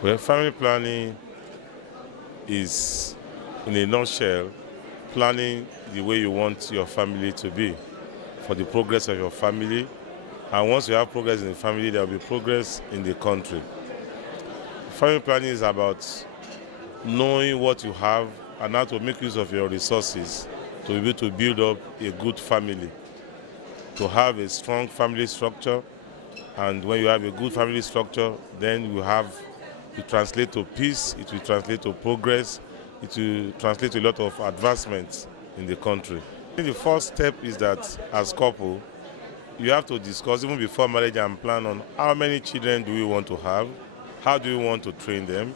Well, family planning is, in a nutshell, planning the way you want your family to be, for the progress of your family. And once you have progress in the family, there will be progress in the country. Family planning is about knowing what you have and how to make use of your resources to be able to build up a good family, to have a strong family structure. And when you have a good family structure, then you translate to peace, it will translate to progress, it will translate to a lot of advancements in the country. I think the first step is that as couple, you have to discuss even before marriage and plan on how many children do we want to have, how do we want to train them,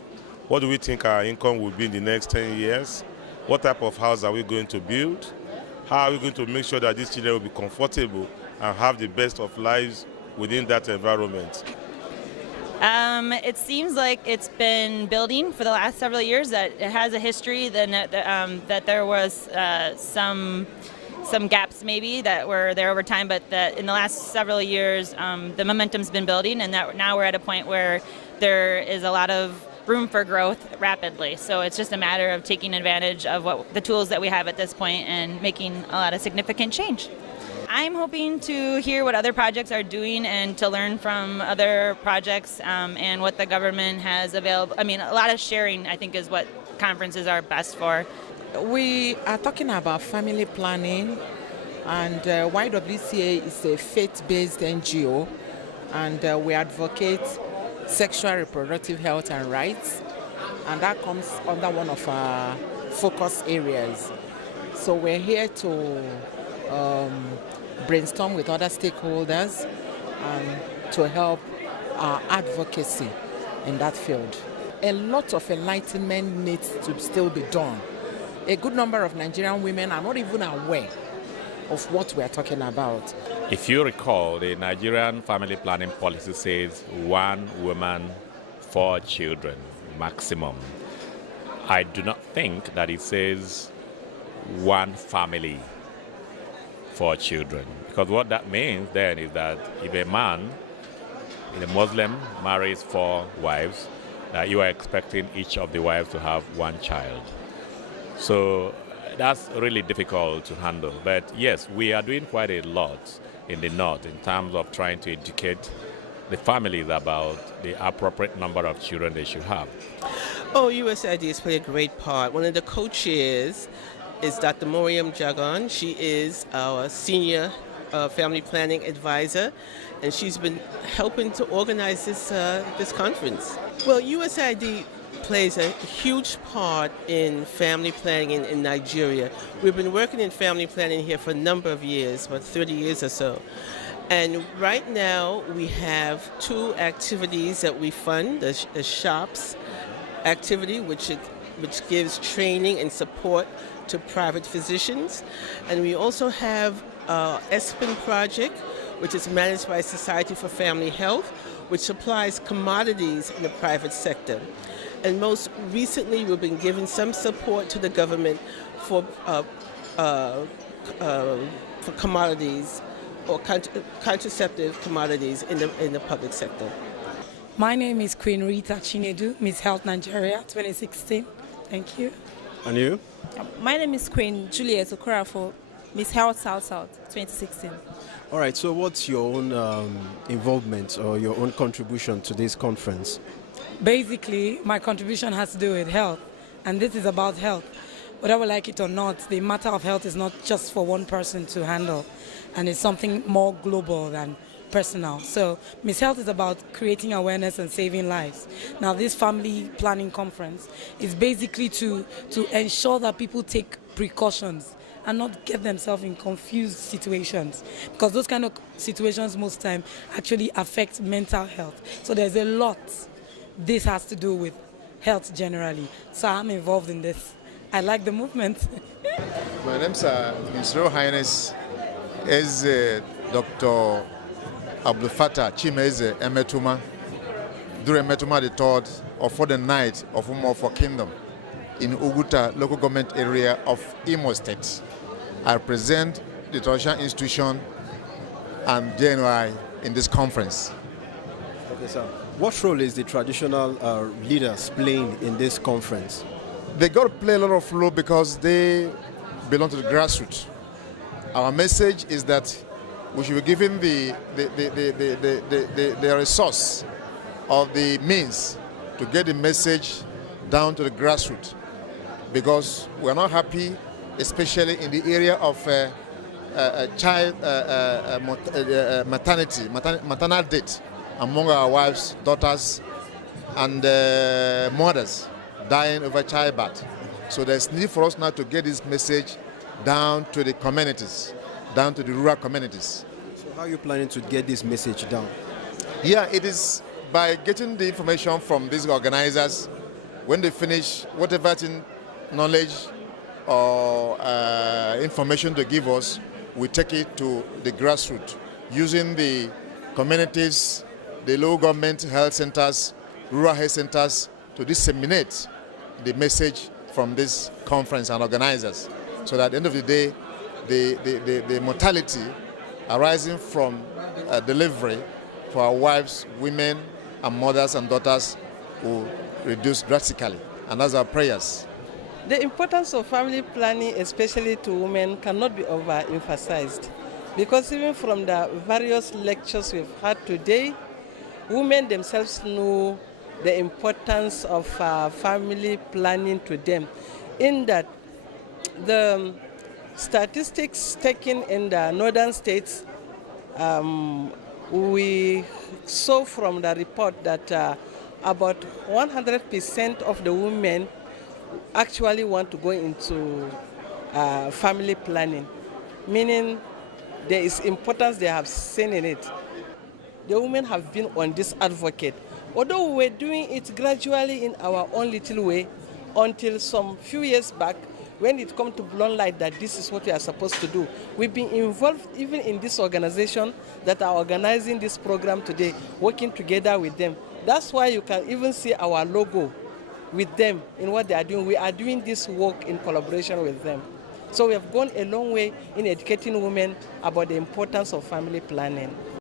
what do we think our income will be in the next 10 years, what type of house are we going to build, how are we going to make sure that these children will be comfortable and have the best of lives within that environment. It seems like it's been building for the last several years. That it has a history. That there was some gaps maybe that were there over time, but that in the last several years the momentum's been building, and that now we're at a point where there is a lot of room for growth rapidly. So it's just a matter of taking advantage of the tools that we have at this point and making a lot of significant change. I'm hoping to hear what other projects are doing and to learn from other projects and what the government has available. I mean, a lot of sharing, I think, is what conferences are best for. We are talking about family planning, and YWCA is a faith-based NGO, and we advocate sexual reproductive health and rights, and that comes under one of our focus areas. So we're here to brainstorm with other stakeholders and to help our advocacy in that field. A lot of enlightenment needs to still be done. A good number of Nigerian women are not even aware of what we are talking about. If you recall, the Nigerian family planning policy says 1 woman, 4 children maximum. I do not think that it says 1 family, 4 children. Because what that means then is that if a man in a Muslim marries 4 wives, that you are expecting each of the wives to have 1 child. So that's really difficult to handle. But yes, we are doing quite a lot in the North in terms of trying to educate the families about the appropriate number of children they should have. Oh, USAID has played a great part. One of the co-chairs is Dr. Moriam Jagan. She is our senior family planning advisor, and she's been helping to organize this conference. Well, USAID plays a huge part in family planning in Nigeria. We've been working in family planning here for a number of years, about 30 years or so. And right now we have 2 activities that we fund, the SHOPS activity, which gives training and support to private physicians. And we also have ESPN project, which is managed by Society for Family Health, which supplies commodities in the private sector. And most recently, we've been giving some support to the government for commodities or contraceptive commodities in the public sector. My name is Queen Rita Chinedu, Miss Health Nigeria 2016. Thank you. And you? My name is Queen Juliet Okorafo, Miss Health South 2016. All right, so what's your own involvement or your own contribution to this conference? Basically, my contribution has to do with health, and this is about health. Whether we like it or not, the matter of health is not just for one person to handle, and it's something more global than personal. So Miss Health is about creating awareness and saving lives. Now, this family planning conference is basically to ensure that people take precautions and not get themselves in confused situations, because those kind of situations most time actually affect mental health. So there's a lot this has to do with health generally. So I'm involved in this. I like the movement. My name is His Royal Highness is Dr. Abdul Fattah Chimeze Emetuma, during Emetuma the 3rd of for the night of Umofo Kingdom in Uguta local government area of Imo State. I represent the Tertiary Institution and JNY in this conference. Okay, sir. What role is the traditional leaders playing in this conference? They got to play a lot of role because they belong to the grassroots. Our message is that we should be given the resource of the means to get the message down to the grassroots, because we're not happy, especially in the area of child maternal death among our wives, daughters, and mothers dying over childbirth. So there's need for us now to get this message down to the communities, down to the rural communities. So how are you planning to get this message down? Yeah, it is by getting the information from these organizers. When they finish whatever knowledge or information to give us, we take it to the grassroots using the communities, the local government health centers, rural health centers, to disseminate the message from this conference and organizers, so that at the end of the day, the mortality arising from delivery for our wives, women, and mothers and daughters will reduce drastically. And that's our prayers. The importance of family planning, especially to women, cannot be overemphasized, because even from the various lectures we've had today, women themselves know the importance of family planning to them, in that the statistics taken in the northern states, we saw from the report that about 100% of the women actually want to go into family planning, meaning there is importance they have seen in it. The women have been on this advocate, although we were doing it gradually in our own little way, until some few years back, when it come to blown light that this is what we are supposed to do. We've been involved even in this organization that are organizing this program today, working together with them. That's why you can even see our logo with them in what they are doing. We are doing this work in collaboration with them. So we have gone a long way in educating women about the importance of family planning.